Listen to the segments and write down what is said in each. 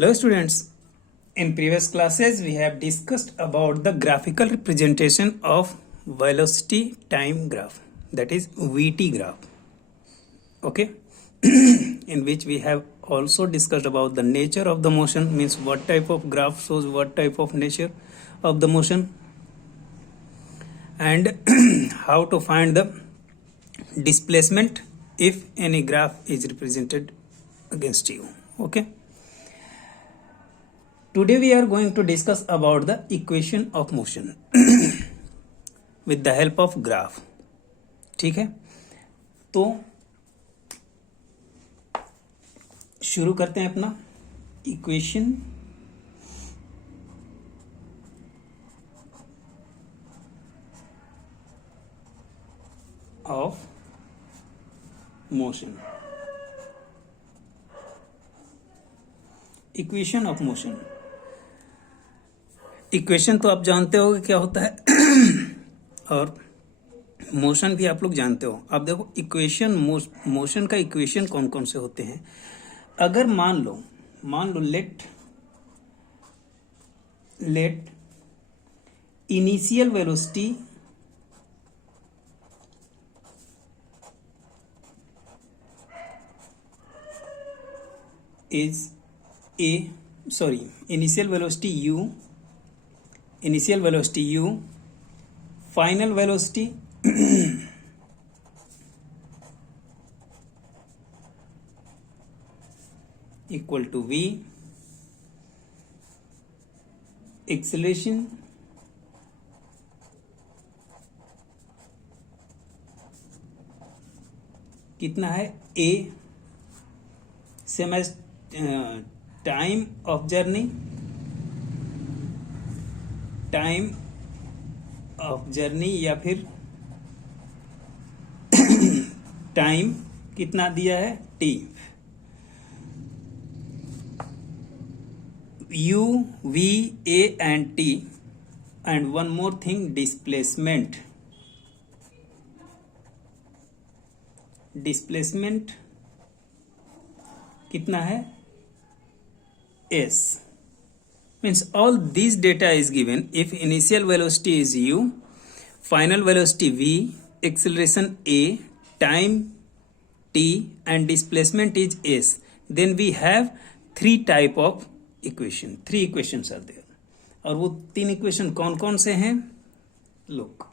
Hello students, in previous classes we have discussed about the graphical representation of velocity time graph, that is VT graph. Okay, in which we have also discussed about the nature of the motion, means what type of graph shows what type of nature of the motion, and how to find the displacement if any graph is represented against you. Okay, today we are going to discuss about the equation of motion with the help of graph. ठीक है, तो शुरू करते हैं अपना equation of motion. Equation of motion, equation तो आप जानते हो क्या होता है और मोशन भी आप लोग जानते हो. अब देखो इक्वेशन मोशन का इक्वेशन कौन कौन से होते हैं. अगर मान लो let initial velocity is initial velocity u, final velocity equal to v, acceleration कितना है a, same as time of journey या फिर टाइम कितना दिया है t. u, v, a and t, and one more thing, displacement कितना है s. Means all these data is given if initial velocity is u, final velocity v, acceleration a, time t and displacement is s. Then we have three type of equation. Three equations are there. और वो तीन equation कौन कौन से हैं. लोग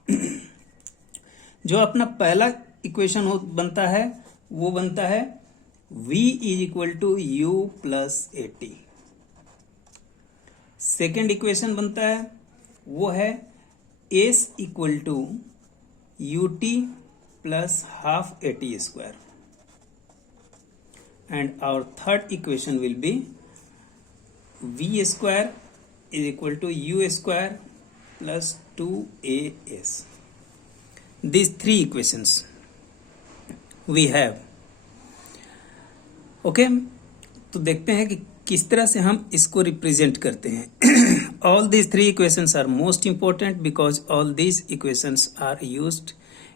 जो अपना पहला इक्वेशन बनता है वो बनता है v is equal to u plus at. Second equation बनता है वो है s equal to ut plus half at square. And our third equation will be v square is equal to u square plus 2as. These three equations we have. Okay, तो देखते हैं कि किस तरह से हम इसको रिप्रेजेंट करते हैं. All these three equations are most important because all these equations are used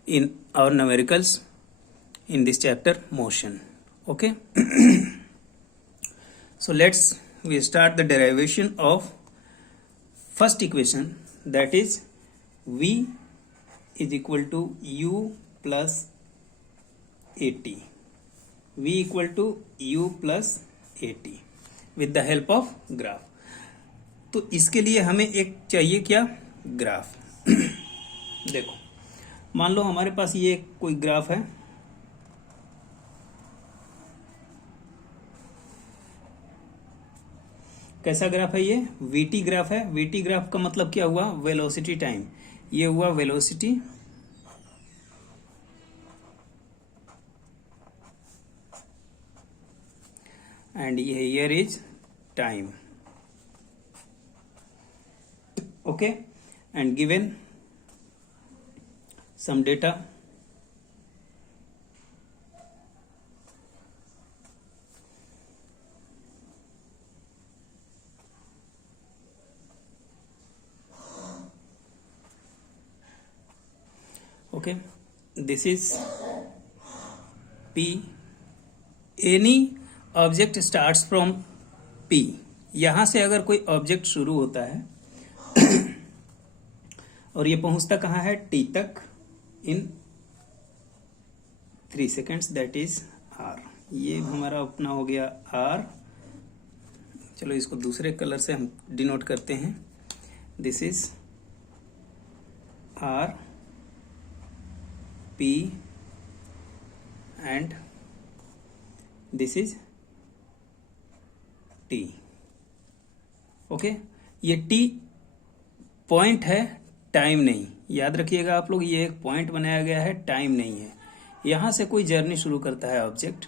in our numericals in this chapter motion. Okay, so let's we start the derivation of first equation, that is v is equal to u plus at. v equal to u plus at with the help of graph. तो इसके लिए हमें एक चाहिए क्या, graph. देखो मान लो हमारे पास ये कोई ग्राफ है. कैसा ग्राफ है ये, वीटी ग्राफ है. वीटी ग्राफ का मतलब क्या हुआ, वेलोसिटी टाइम. ये हुआ velocity and here is time. Okay, and given some data, okay, this is P. Any object starts from P. यहां से अगर कोई ऑब्जेक्ट शुरू होता है और ये पहुंचता कहाँ है, टी तक इन 3 सेकेंड्स, दैट इज आर। ये हमारा अपना हो गया आर। चलो इसको दूसरे कलर से हम डिनोट करते हैं। This is R P and this is T. Okay, ये टी पॉइंट है, टाइम नहीं। याद रखिएगा आप लोग, ये एक पॉइंट बनाया गया है, टाइम नहीं है। यहां से कोई जर्नी शुरू करता है ऑब्जेक्ट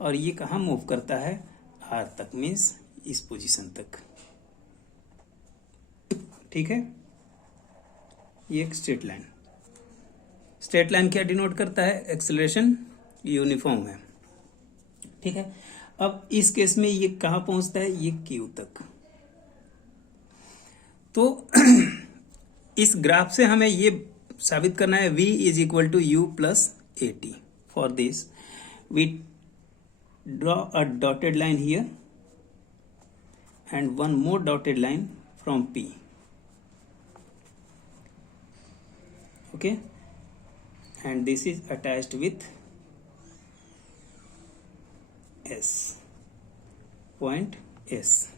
और ये कहाँ मूव करता है, आर तक, मीन्स इस पोजीशन तक। ठीक है, ये एक स्ट्रेट लाइन। स्ट्रेट लाइन क्या डिनोट करता है, एक्सेलरेशन यूनिफॉर्म है। ठीक है, अब इस केस में ये कहां पहुंचता है, ये क्यू तक। तो इस ग्राफ से हमें ये साबित करना है v is equal to u plus a t. For this we draw a dotted line here and one more dotted line from P. Okay, and this is attached with S, point S.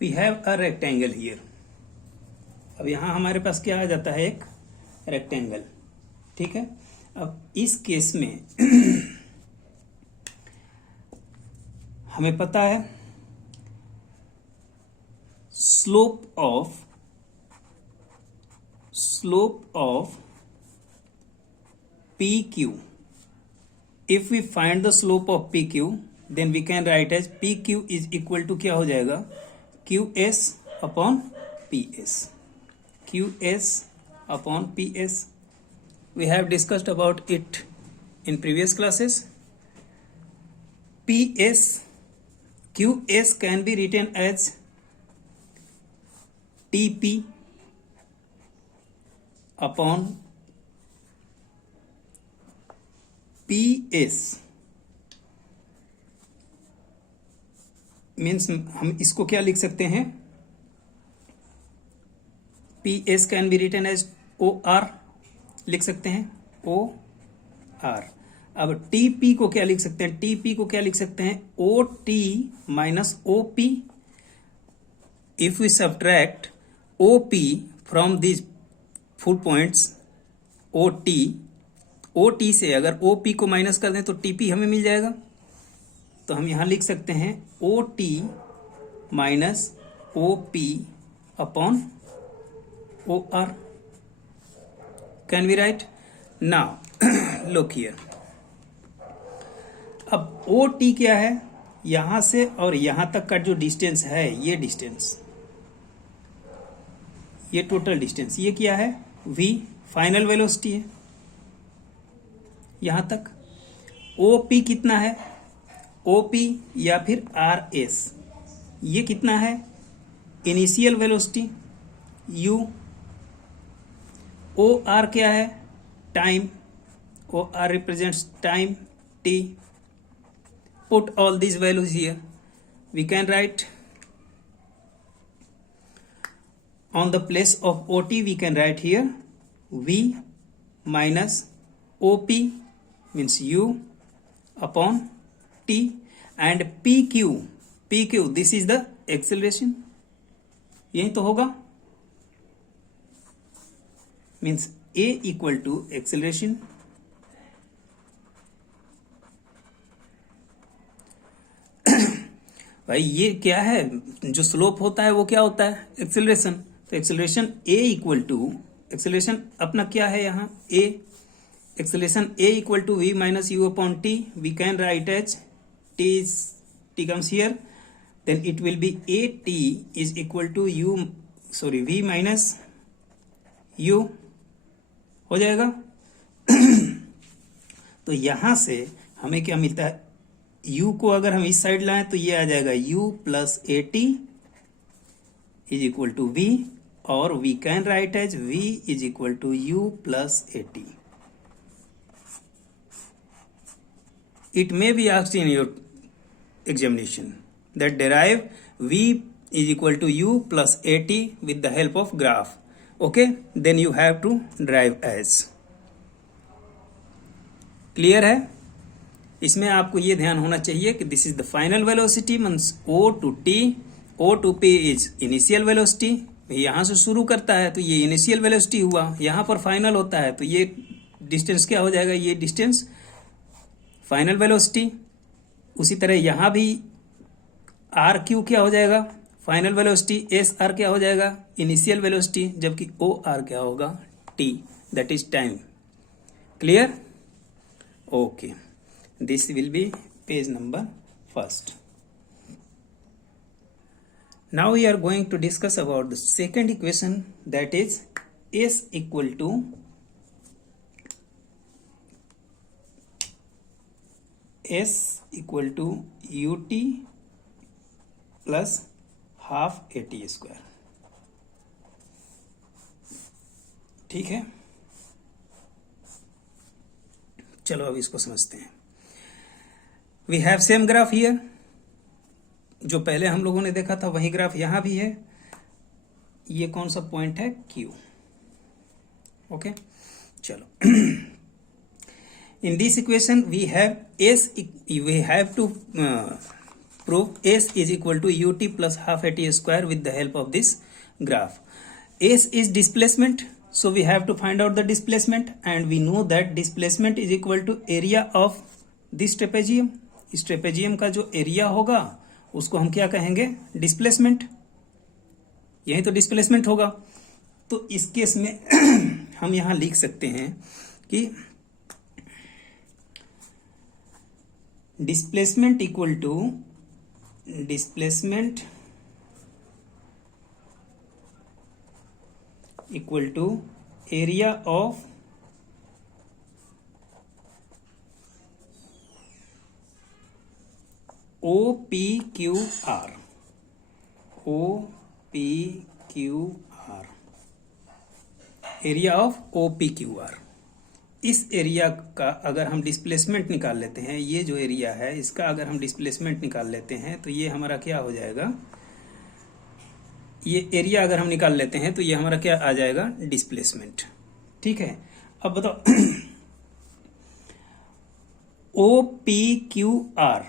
We have a rectangle here. अब यहां हमारे पास क्या आ जाता है, एक rectangle. ठीक है, अब इस केस में हमें पता है slope of PQ. If we find the slope of PQ, then we can write as PQ is equal to क्या हो जाएगा, QS upon PS. QS upon PS. We have discussed about it in previous classes. QS can be written as TP upon PS, means हम इसको क्या लिख सकते हैं, PS can be written as OR लिख सकते हैं, OR। अब TP को क्या लिख सकते हैं, TP को क्या लिख सकते हैं, OT minus OP। If we subtract OP from these full points OT से अगर OP को माइनस कर दें तो TP हमें मिल जाएगा। तो हम यहां लिख सकते हैं OT minus OP upon OR। Can we write now, look here. अब OT क्या है, यहां से और यहां तक का जो डिस्टेंस है, ये डिस्टेंस, ये टोटल डिस्टेंस, ये क्या है, v फाइनल वेलोसिटी है यहां तक। OP कितना है, OP या फिर RS, ये कितना है, इनिशियल वेलोसिटी u। OR क्या है, time, OR represents time t। Put all these values here. We can write on the place of OT, we can write here V minus OP means U upon T, and PQ this is the acceleration। यही तो होगा, means A equal to acceleration भाई ये क्या है, जो slope होता है वो क्या होता है, एक्सेलरेशन। तो acceleration A equal to, acceleration अपना क्या है यहाँ A, acceleration A equal to V minus U upon T। We can write as T comes here, then it will be AT is equal to V minus U हो जाएगा। तो यहां से हमें क्या मिलता है, u को अगर हम इस साइड लाएं तो ये आ जाएगा u plus AT is equal to V, और we can write as V is equal to u plus AT। It may be asked in your examination that derive v is equal to u plus at with the help of graph. Okay, then you have to derive as. Clear है? इसमें आपको ये ध्यान होना चाहिए कि this is the final velocity means O to T, O to P is initial velocity. यहां से शुरू करता है तो ये इनिशियल वेलोसिटी हुआ, यहां पर फाइनल होता है तो ये डिस्टेंस क्या हो जाएगा, ये डिस्टेंस फाइनल वेलोसिटी. उसी तरह यहां भी आर क्यू क्या हो जाएगा, फाइनल वेलोसिटी. एस आर क्या हो जाएगा, इनिशियल वेलोसिटी. जबकि ओ आर क्या होगा, T, that is time. Clear? Okay, this will be page number first. Now we are going to discuss about the second equation, that is S equal to ut plus half at square. ठीक है, चलो अब इसको समझते हैं. We have same graph here, जो पहले हम लोगों ने देखा था वही ग्राफ यहां भी है. ये कौन सा पॉइंट है, Q. ओके, चलो. In this equation we have S, we have to prove S is equal to ut plus half at square with the help of this graph. S is displacement, so we have to find out the displacement, and we know that displacement is equal to area of this trapezium. इस trapezium का जो area होगा उसको हम क्या कहेंगे, displacement. यही तो डिस्प्लेसमेंट होगा. तो इस केस में हम यहां लिख सकते हैं कि displacement equal to area of OPQR. Area of OPQR. इस एरिया का अगर हम डिस्प्लेसमेंट निकाल लेते हैं, ये जो एरिया है इसका अगर हम डिस्प्लेसमेंट निकाल लेते हैं तो ये हमारा क्या हो जाएगा, ये एरिया अगर हम निकाल लेते हैं तो ये हमारा क्या आ जाएगा, डिस्प्लेसमेंट. ठीक है, अब बताओ OPQR,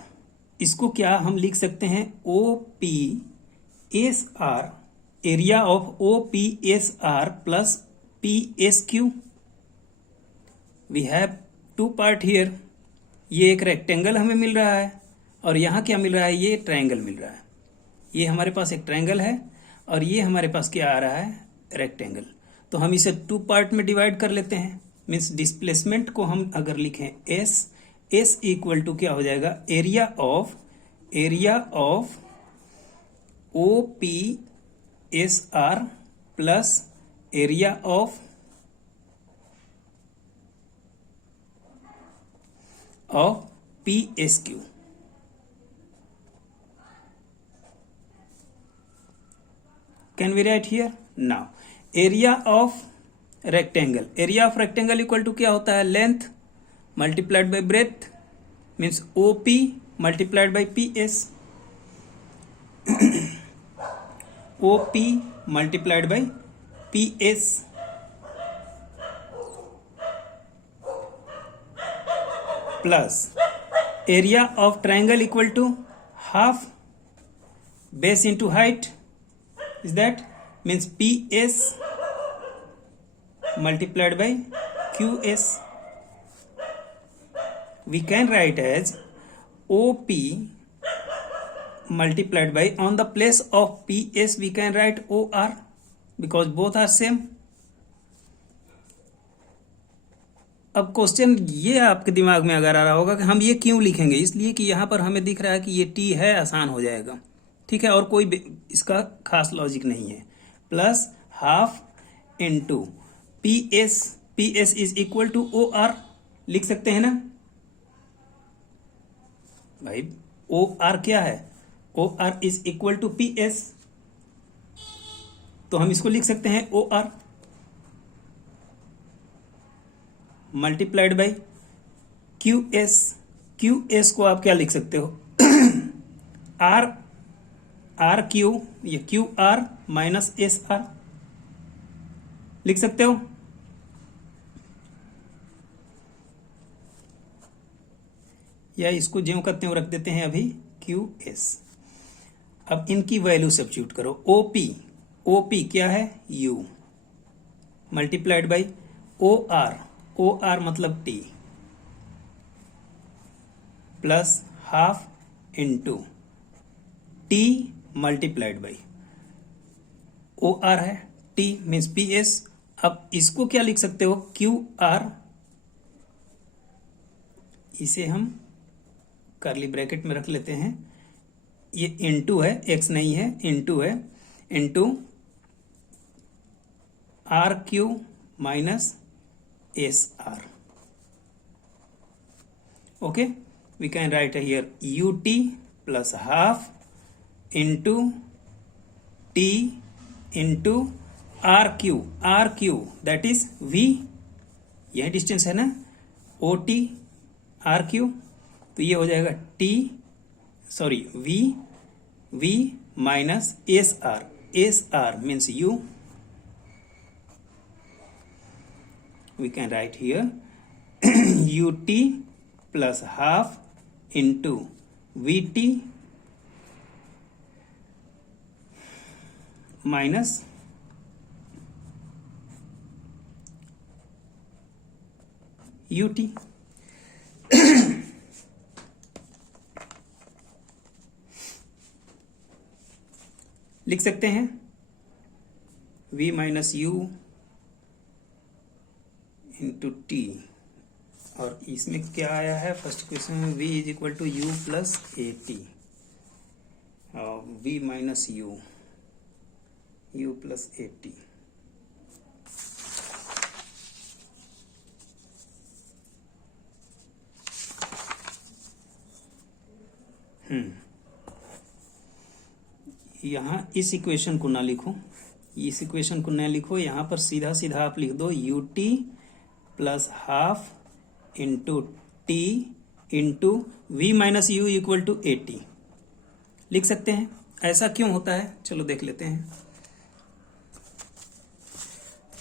इसको क्या हम लिख सकते हैं, OPSR, area of OPSR plus PSQ. We have two part here. ये एक रेक्टेंगल हमें मिल रहा है और यहां क्या मिल रहा है, ये ट्रायंगल मिल रहा है. ये हमारे पास एक ट्रायंगल है और ये हमारे पास क्या आ रहा है, रेक्टेंगल. तो हम इसे टू पार्ट में डिवाइड कर लेते हैं. मीन्स डिस्प्लेसमेंट को हम अगर लिखें S इक्वल टू क्या हो जाएगा, area of OPSR plus area of PSQ. Can we write here? Now area of rectangle equal to क्या होता है, length multiplied by breadth, means OP multiplied by PS. OP multiplied by PS plus area of triangle equal to half base into height. Is that means PS multiplied by QS. We can write as OP multiplied by, on the place of PS we can write OR because both are same. अब question ये आपके दिमाग में अगर आ रहा होगा कि हम ये क्यों लिखेंगे, इसलिए कि यहां पर हमें दिख रहा है कि ये T है, आसान हो जाएगा. ठीक है, और कोई इसका खास लॉजिक नहीं है. Plus half into PS is equal to OR लिख सकते हैं ना भाई. OR क्या है, OR is equal to PS, तो हम इसको लिख सकते हैं OR multiplied by QS. QS को आप क्या लिख सकते हो, R आर क्यू, ये Q R minus S R लिख सकते हो। या इसको ज्यों का त्यों रख देते हैं अभी क्यू एस। अब इनकी वैल्यू सब्स्टिट्यूट करो। ओपी, ओपी क्या है u multiplied by O R, O R मतलब T plus half into T multiplied by O R है टी मीन्स पी एस। अब इसको क्या लिख सकते हो क्यू आर, इसे हम कर्ली ब्रैकेट में रख लेते हैं, ये इनटू है, एक्स नहीं है, इनटू है, into R Q minus S R. Okay, we can write here u t plus half into t into R Q that is v, यह डिस्टेंस है ना, ओ टी आर क्यू, तो ये हो जाएगा t sorry v minus S R means u. We can write here u t plus half into v t minus u t. लिख सकते हैं v minus u into t, और इसमें क्या आया है फर्स्ट क्वेश्चन में v is equal to u plus a t, v minus u plus a t. यहां इस इक्वेशन को ना लिखो, इस इक्वेशन को न लिखो, यहां पर सीधा सीधा आप लिख दो u t plus half into t into v minus u equal to a t लिख सकते हैं। ऐसा क्यों होता है चलो देख लेते हैं।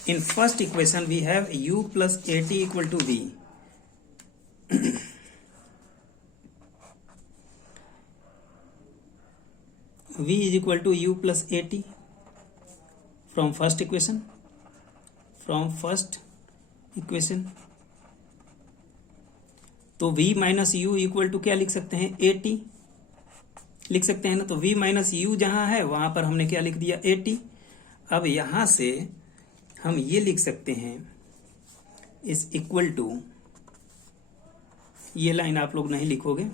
In first equation we have u plus a t equal to v, v is equal to u plus at from first equation, तो v minus u equal to क्या लिख सकते हैं ए टी लिख सकते हैं ना, तो v माइनस यू जहां है वहां पर हमने क्या लिख दिया ए टी। अब यहां से हम ये लिख सकते हैं इस इक्वल टू, ये लाइन आप लोग नहीं लिखोगे,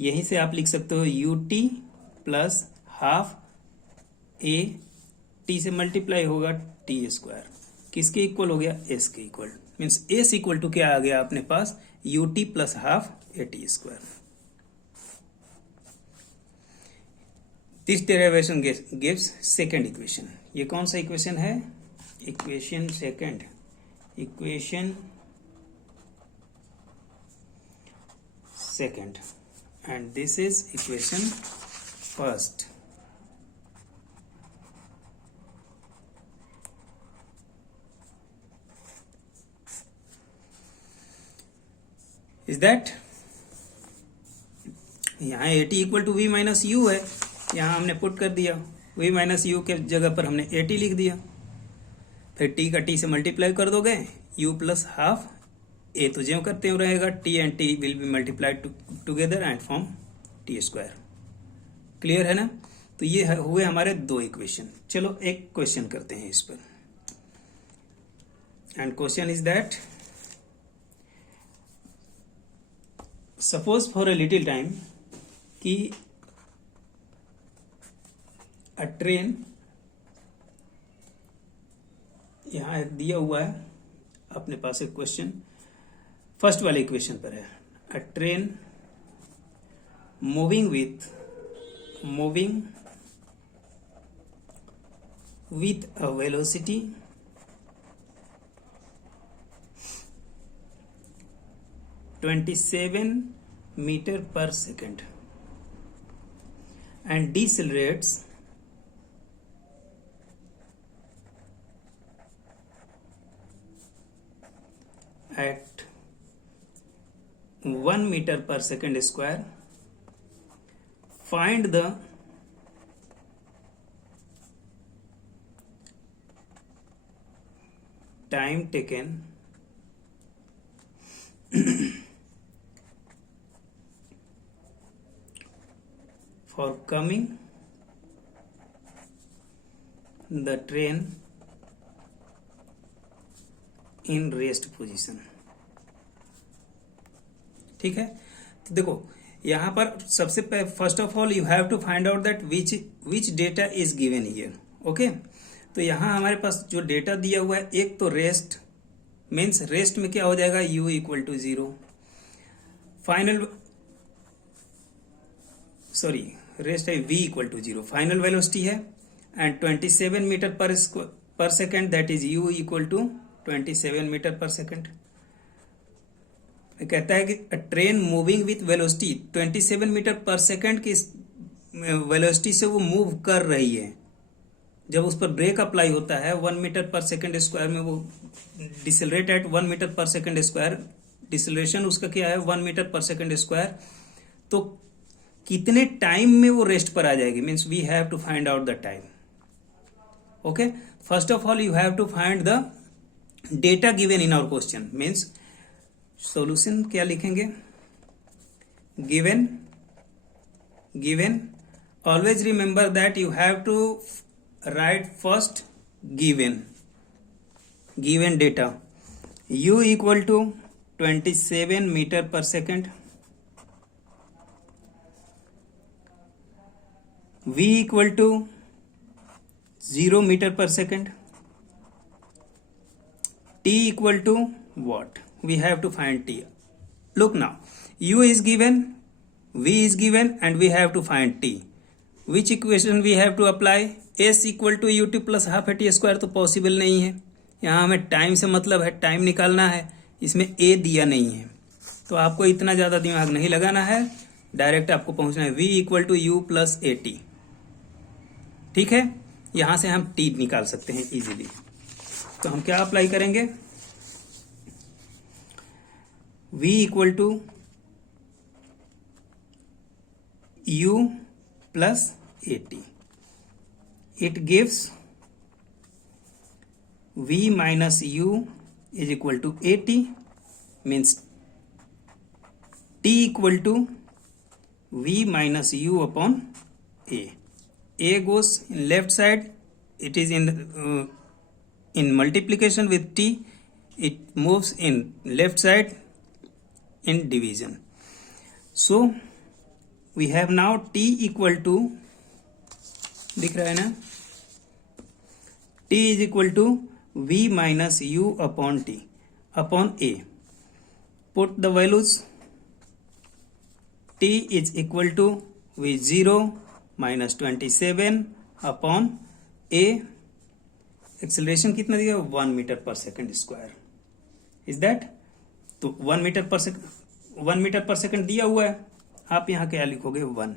यहीं से आप लिख सकते हो u t plus half a t से मल्टीप्लाई होगा टी स्क्वायर, किसके इक्वल हो गया एस के equal, means s equal to क्या आ गया अपने पास u t plus half a t square. This derivation gives second equation. ये कौन सा इक्वेशन है, equation second, and this is equation first. Is that यहाँ a t equal to v minus u है, यहाँ हमने पुट कर दिया वी माइनस यू के जगह पर हमने ए टी लिख दिया, फिर टी का टी से मल्टीप्लाई कर दोगे यू प्लस हाफ ए तो ज्यों करते हुए रहेगा T and T will be multiplied together and form T square. Clear है ना, तो ये हुए हमारे दो इक्वेशन। चलो एक क्वेश्चन करते हैं इस पर, and question is that suppose for a little time कि अ ट्रेन, यहां दिया हुआ है अपने पास एक क्वेश्चन, फर्स्ट वाले इक्वेशन पर है अ train moving with a velocity 27 meter per second, and decelerates at 1 meter per second square, find the time taken for coming the train in rest position। ठीक है, तो देखो यहां पर सबसे first of all you have to find out that which data is given here. Okay, तो यहां हमारे पास जो डेटा दिया हुआ है, एक तो रेस्ट मीन्स रेस्ट में क्या हो जाएगा, u equal to 0, final sorry rest है v equal to 0, final velocity है and 27 metre per second, that is u equal to 27 metre per second. कहता है कि train moving with velocity 27 metre per second की वेलोसिटी से वो move कर रही है। जब उस पर ब्रेक अप्लाई होता है 1 मीटर पर सेकेंड स्क्वायर में, वो decelerate eight 1 metre per second square, deceleration उसका क्या है 1 मीटर पर सेकेंड स्क्वायर। तो कितने टाइम में वो रेस्ट पर आ जाएगी, means we have to find out the time. Okay, first of all you have to find the data given in our question, means solution क्या लिखेंगे, given always remember that you have to write first given data, u equal to 27 metre per second, v equal to 0 metre per second, t equal to what? We have to find t. Look now, u is given, v is given and we have to find t. Which equation we have to apply? s equal to ut plus half at square तो possible नहीं है। यहाँ हमें time से मतलब है, time निकालना है, इसमें a दिया नहीं है, तो आपको इतना ज़्यादा दिमाग नहीं लगाना है, डायरेक्ट आपको पहुँचना है v equal to u plus a t. ठीक है, यहाँ से हम t निकाल सकते हैं इजीली। तो हम क्या अप्लाई करेंगे, v equal to u plus a t, it gives v minus u is equal to a t, means t equal to v minus u upon a goes in left side, it is in multiplication with t, it moves in left side in division. So we have now t equal to, दिख रहा है ना, t is equal to v minus u upon t upon a. Put the values, t is equal to v0 minus 27 upon a, acceleration कितना दिया 1 metre per second square, is that, तो 1 metre per second दिया हुआ है, आप यहाँ क्या लिखोगे 1,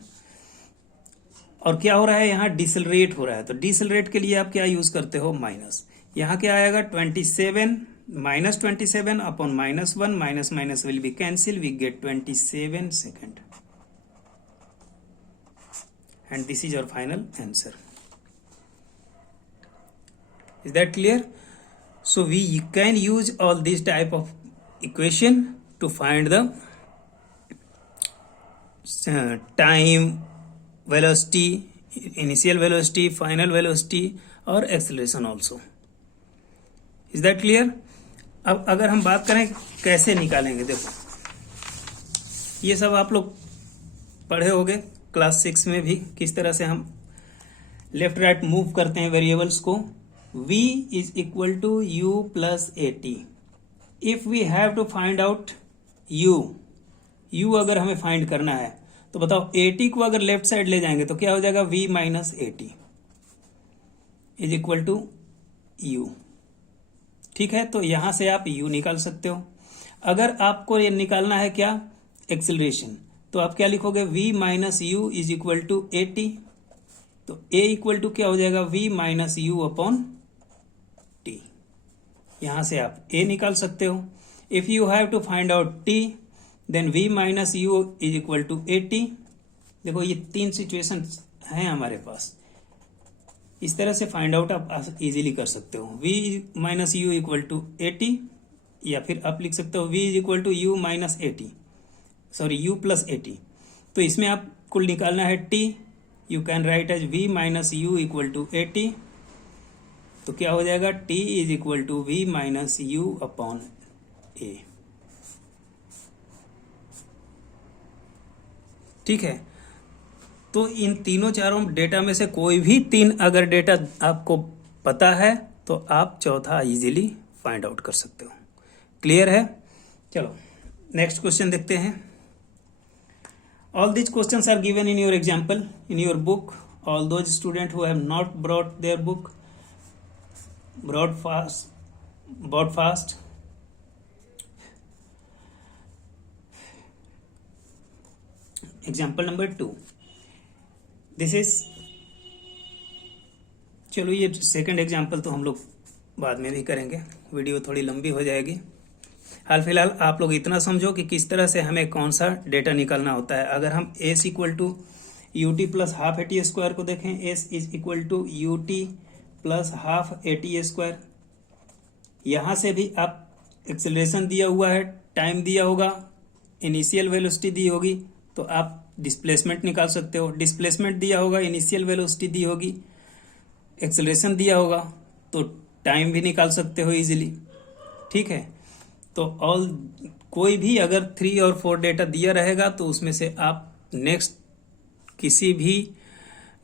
और क्या हो रहा है यहाँ डिसेलरेट हो रहा है, तो डिसेलरेट के लिए आप क्या यूज करते हो माइनस, यहाँ क्या आएगा 27 minus 27 upon minus 1, minus minus will be cancel, we get 27 second, and this is your final answer. Is that clear? So we can use all these type of equation to find the time, velocity, initial velocity, final velocity और acceleration also. Is that clear? अब अगर हम बात करें कैसे निकालेंगे, देखो ये सब आप लोग पढ़े होंगे क्लास 6 में भी, किस तरह से हम लेफ्ट राइट मूव करते हैं वेरिएबल्स को। v is equal to u plus a t. If we have to find out u अगर हमें फाइंड करना है तो बताओ ए टी को अगर लेफ्ट साइड ले जाएंगे तो क्या हो जाएगा, v minus a t is equal to u। ठीक है, तो यहां से आप u निकाल सकते हो। अगर आपको ये निकालना है क्या, एक्सेलरेशन, तो आप क्या लिखोगे, v minus u is equal to a t. तो a इक्वल टू क्या हो जाएगा, v minus u upon t. यहां से आप a निकाल सकते हो। If you have to find out t, then v minus u is equal to a t. देखो ये 3 सिचुएशन हैं हमारे पास, इस तरह से फाइंड आउट आप इजीली कर सकते हो। v minus u equal to a t, या फिर आप लिख सकते हो v is equal to u minus a t, sorry u plus a t. तो इसमें आपको निकालना है t, you can write as v minus u equal to a t. तो क्या हो जाएगा, t is equal to v minus u upon a. ठीक है, तो इन तीनों चारों डेटा में से कोई भी 3 अगर डेटा आपको पता है तो आप चौथा इजीली फाइंड आउट कर सकते हो। क्लियर है? चलो नेक्स्ट क्वेश्चन देखते हैं। All these questions are given in your example in your book. All those student who have not brought their book, brought fast. Example number 2. This is, चलो ये second example तो हम लोग बाद में भी करेंगे, वीडियो थोड़ी लंबी हो जाएगी। हाल फिलहाल आप लोग इतना समझो कि किस तरह से हमें कौन सा डेटा निकालना होता है। अगर हम s equal to u t plus half a t square को देखें, s is equal to u t plus half a t square. यहां से भी आप एक्सेलरेशन दिया हुआ है, टाइम दिया होगा, इनिशियल वेलोसिटी दी होगी, तो आप डिस्प्लेसमेंट निकाल सकते हो। डिस्प्लेसमेंट दिया होगा, इनिशियल वेलोसिटी दी होगी, एक्सेलरेशन दिया होगा, तो टाइम भी निकाल सकते हो इजीली। ठीक है, तो ऑल कोई भी अगर 3 और 4 डेटा दिया रहेगा तो उसमें से आप नेक्स्ट किसी भी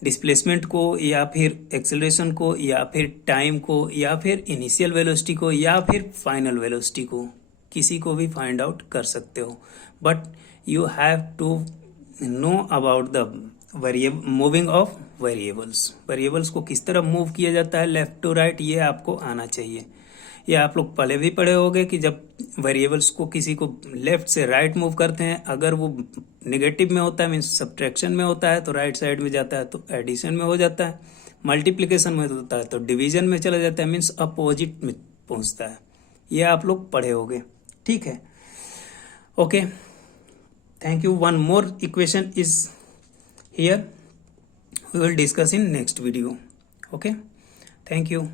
डिस्प्लेसमेंट को या फिर एक्सेलरेशन को या फिर टाइम को या फिर इनिशियल वेलोसिटी को या फिर फाइनल वेलोसिटी को, किसी को भी फाइंड आउट कर सकते हो। But you have to know about the moving of variables को किस तरह मूव किया जाता है लेफ्ट टू राइट, ये आपको आना चाहिए। ये आप लोग पहले भी पढ़े होंगे कि जब वेरिएबल्स को किसी को लेफ्ट से राइट मूव करते हैं, अगर वो नेगेटिव में होता है मीन्स सब्ट्रैक्शन में होता है तो राइट साइड में जाता है तो एडिशन में हो जाता है, मल्टीप्लिकेशन में होता है तो डिवीजन में चला जाता है मीन्स अपोजिट में पहुंचता है। ये आप लोग पढ़े होंगे। ठीक है, okay, thank you. One more equation is here, we will discuss in next video. Okay, thank you.